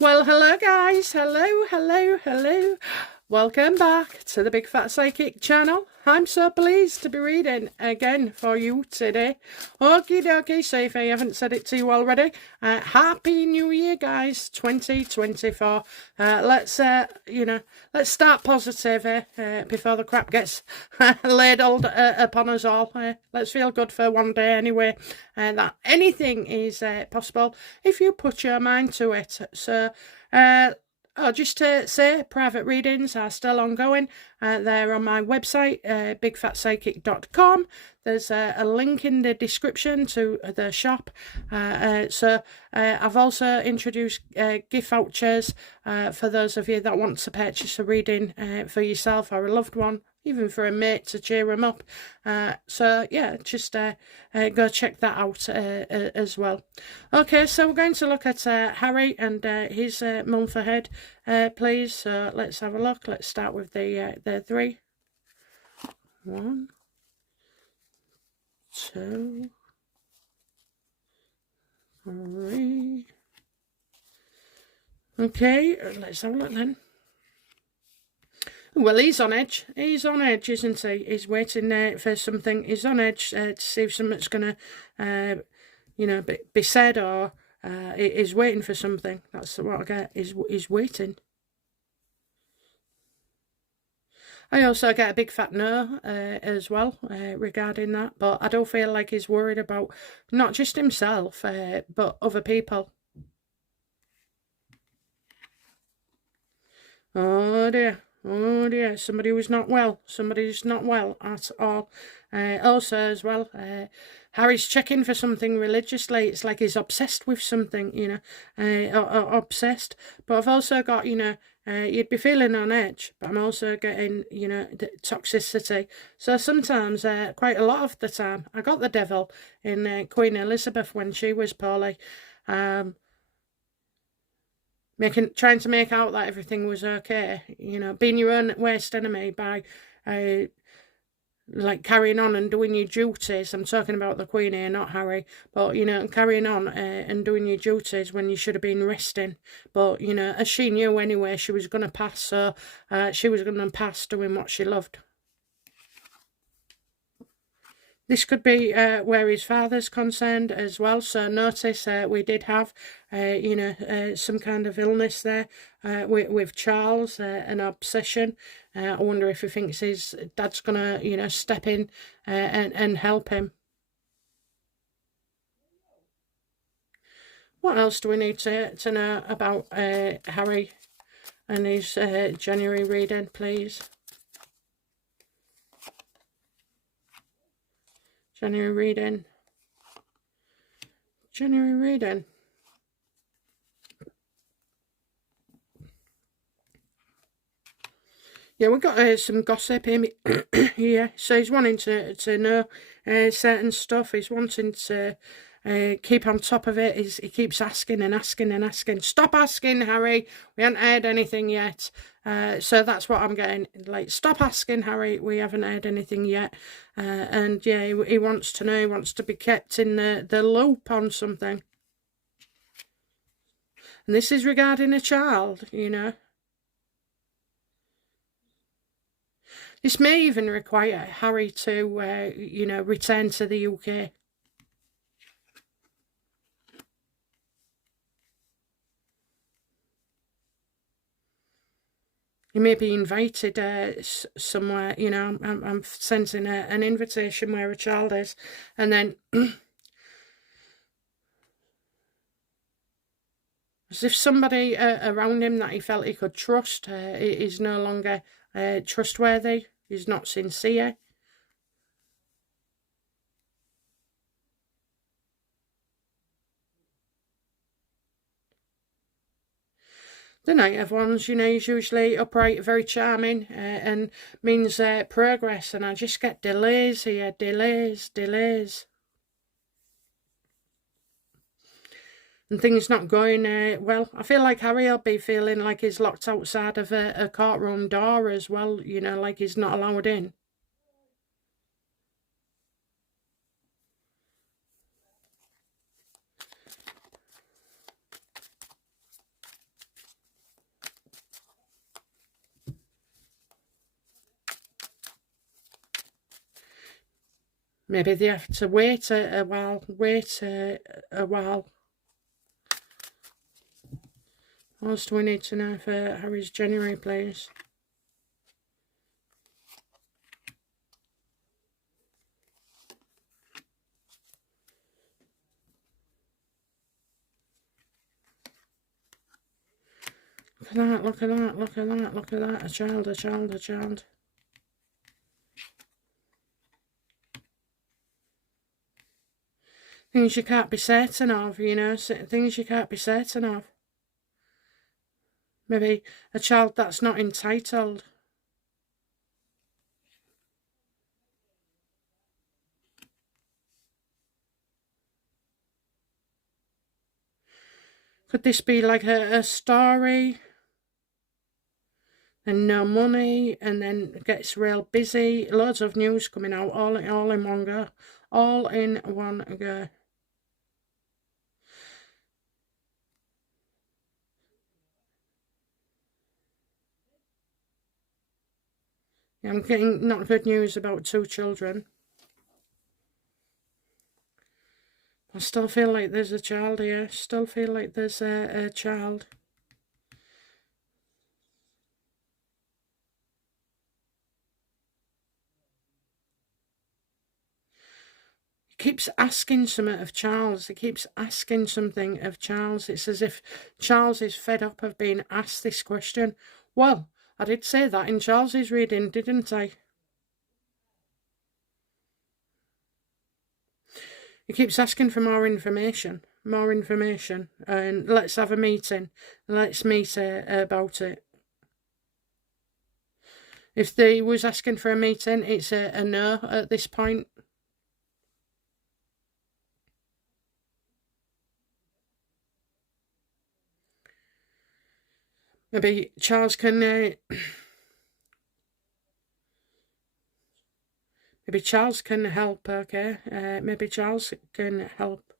Well, hello guys. Hello. Welcome back to the Big Fat Psychic channel. I'm so pleased to be reading again for you today. Okie dokie, so if I haven't said it to you already, Happy New Year guys, 2024. Let's start positive before the crap gets ladled upon us all. Let's feel good for one day anyway, that anything is possible if you put your mind to it. So, just to say, private readings are still ongoing. They're on my website, bigfatpsychic.com. There's a link in the description to the shop. I've also introduced gift vouchers for those of you that want to purchase a reading for yourself or a loved one, even for a mate to cheer them up. Just go check that out as well. Okay, so we're going to look at Harry and his month ahead, please. So let's have a look. Let's start with the three. 1, 2, 3. Okay, let's have a look then. Well, he's on edge. He's on edge, isn't he? He's waiting for something. He's on edge to see if something's going to, be said, or he's waiting for something. That's what I get. He's waiting. I also get a big fat no as well regarding that. But I don't feel like he's worried about not just himself, but other people. Oh dear, somebody who's not well. Somebody's not well at all. Also as well, Harry's checking for something religiously. It's like he's obsessed with something, obsessed. But I've also got, you'd be feeling on edge, but I'm also getting, the toxicity. So sometimes, quite a lot of the time, I got the devil in Queen Elizabeth when she was poorly. Trying to make out that everything was okay, being your own worst enemy by carrying on and doing your duties. I'm talking about the Queen here, not Harry, but carrying on and doing your duties when you should have been resting. But as she knew anyway, she was going to pass, so she was going to pass doing what she loved. This could be where his father's concerned as well. So notice we did have, some kind of illness there with Charles, an obsession. I wonder if he thinks his dad's going to, step in and help him. What else do we need to know about Harry and his January reading, please? January reading. Yeah, we've got some gossip here. So he's wanting to know certain stuff. He's wanting to keep on top of it. He keeps asking and asking and asking. Stop asking, Harry. We haven't heard anything yet. So that's what I'm getting. Like, stop asking, Harry. We haven't heard anything yet. And yeah, he wants to know. He wants to be kept in the loop on something. And this is regarding a child, This may even require Harry to, return to the UK. He may be invited somewhere, I'm sensing an invitation where a child is. And then, as if somebody around him that he felt he could trust is no longer trustworthy. He's not sincere. The Knight of Wands, is usually upright, very charming, and means progress. And I just get delays here, delays. And things not going well. I feel like Harry will be feeling like he's locked outside of a courtroom door as well, like he's not allowed in. Maybe they have to wait a while, a while. What else do we need to know for Harry's January, please? Look at that, look at that, look at that, look at that. A child, a child, a child. Things you can't be certain of, you know, things you can't be certain of. Maybe a child that's not entitled. Could this be like a story? And no money, and then gets real busy. Loads of news coming out, all in one go. All in one go. Yeah, I'm getting not good news about 2 children. I still feel like there's a child here. Still feel like there's a child. He keeps asking something of Charles. He keeps asking something of Charles. It's as if Charles is fed up of being asked this question. Well, I did say that in Charles's reading, didn't I? He keeps asking for more information, and let's have a meeting. Let's meet about it. If they was asking for a meeting, it's a no at this point. Maybe Charles can... maybe Charles can help, okay? Maybe Charles can help.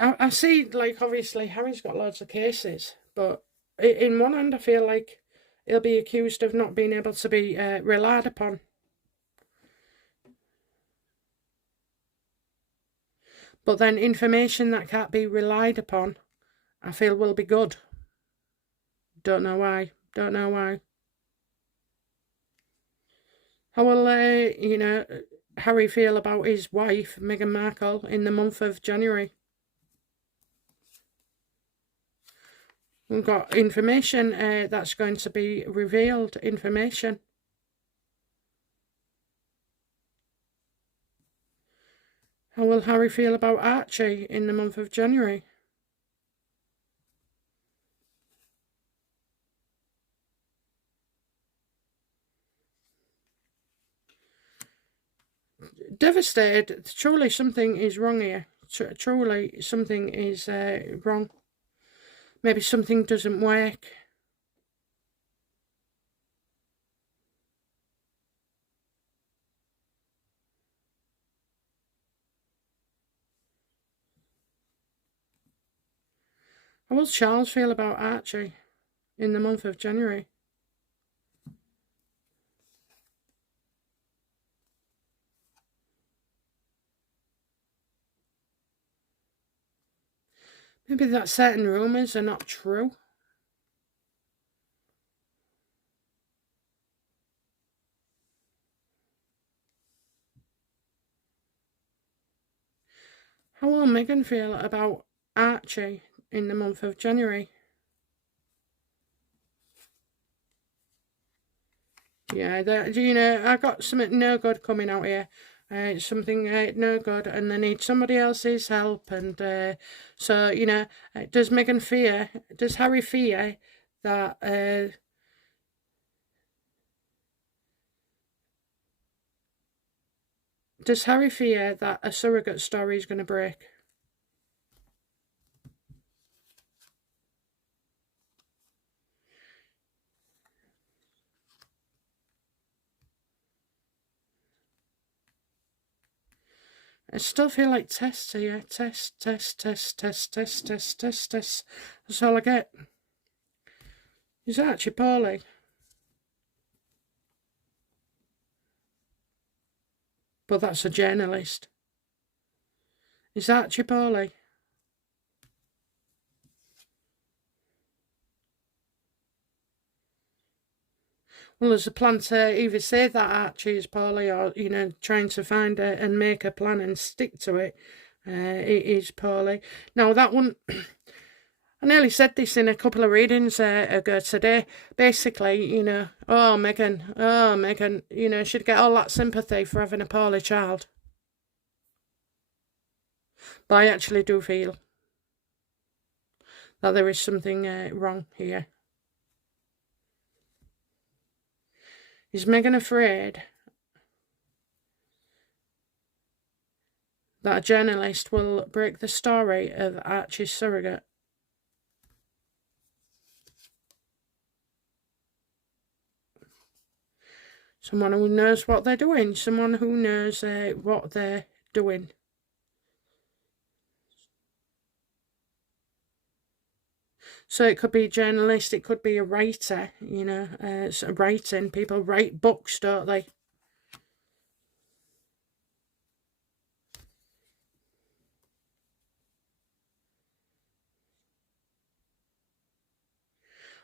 I see, like, obviously, Harry's got loads of cases, but in one hand, I feel like he'll be accused of not being able to be relied upon. But then information that can't be relied upon, I feel will be good. Don't know why. Don't know why. How will, you know, Harry feel about his wife, Meghan Markle, in the month of January? We've got information that's going to be revealed. Information. How will Harry feel about Archie in the month of January? Devastated. Truly something is wrong here. Truly something is wrong. Maybe something doesn't work. How will Charles feel about Archie in the month of January? Maybe that certain rumours are not true. How will Meghan feel about Archie in the month of January? Yeah, you know, I got something no good coming out here. Something no good, and they need somebody else's help. And so, you know, does Harry fear that does Harry fear that a surrogate story is going to break? I still feel like tests here. Test. That's all I get. He's actually poorly. But that's a journalist. Is Archie poorly? Well, there's a plan to either say that Archie is poorly or, you know, trying to find and make a plan and stick to it. It is poorly. Now, that one, I nearly said this in a couple of readings ago today. Basically, you know, oh, Meghan, you know, she'd get all that sympathy for having a poorly child. But I actually do feel that there is something wrong here. Is Meghan afraid that a journalist will break the story of Archie's surrogate? Someone who knows what they're doing. Someone who knows what they're doing. So it could be a journalist, it could be a writer, you know, writing. People write books, don't they?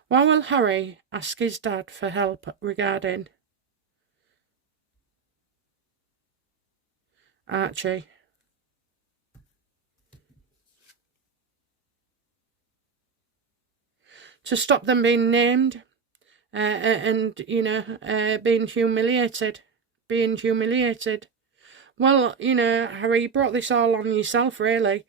Why will Harry ask his dad for help regarding Archie? To stop them being named and, you know, being humiliated. Well, you know, Harry, you brought this all on yourself, really.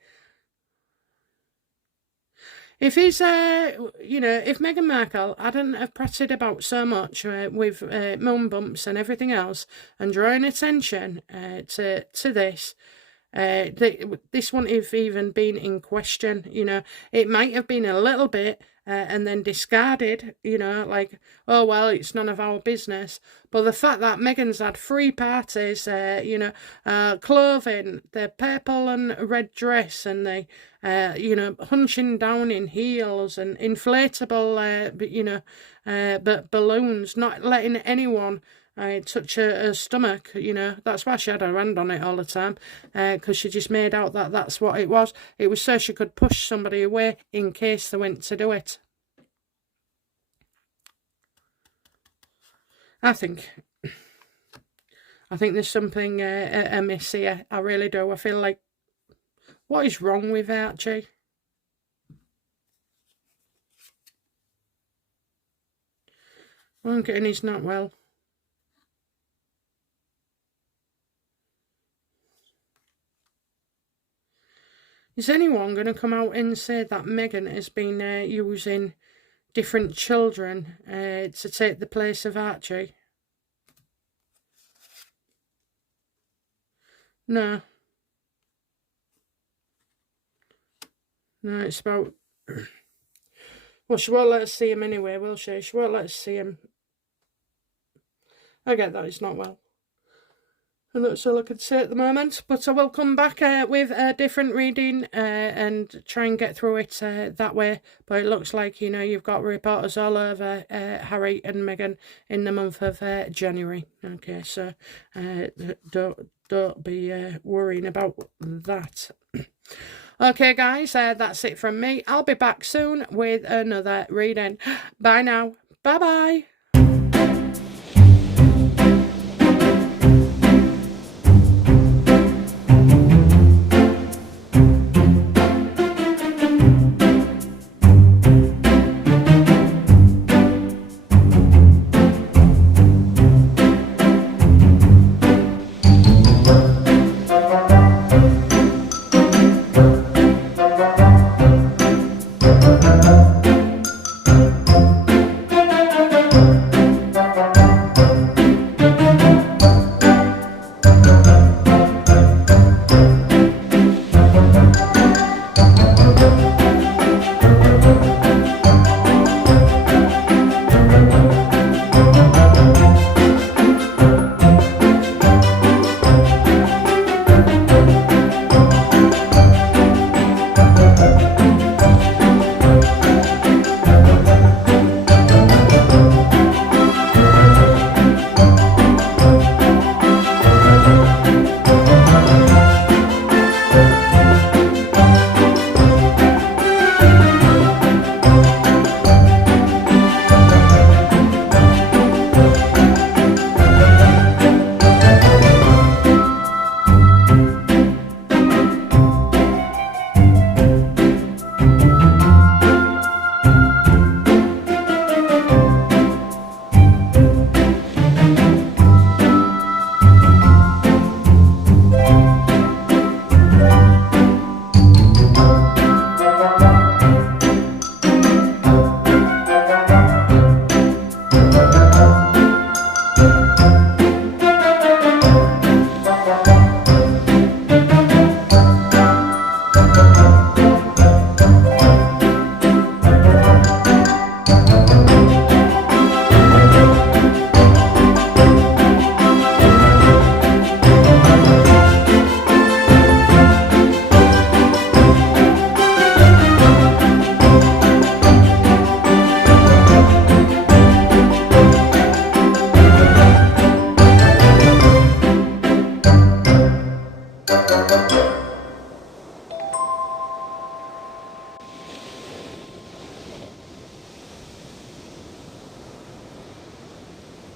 If he's, you know, if Meghan Markle hadn't have prated about so much with moon bumps and everything else and drawing attention to this, this wouldn't have even been in question, you know. It might have been a little bit and then discarded, you know, like, oh, well, it's none of our business. But the fact that Meghan's had 3 parties, you know, clothing, the purple and red dress and the, you know, hunching down in heels and inflatable, you know, but balloons, not letting anyone touch her stomach, you know. That's why she had her hand on it all the time, because she just made out that that's what it was. It was so she could push somebody away in case they went to do it. I think there's something amiss here. I really do. I feel like, what is wrong with Archie? And he's not well. Is anyone going to come out and say that Meghan has been using different children to take the place of Archie? No. No, it's about... Well, she won't let us see him anyway, will she? She won't let us see him. I get that he's not well. And that's all I could say at the moment. But I will come back with a different reading and try and get through it that way. But it looks like, you know, you've got reporters all over Harry and Meghan in the month of January. Okay, so don't be worrying about that. Okay, guys, that's it from me. I'll be back soon with another reading. Bye now. Bye-bye.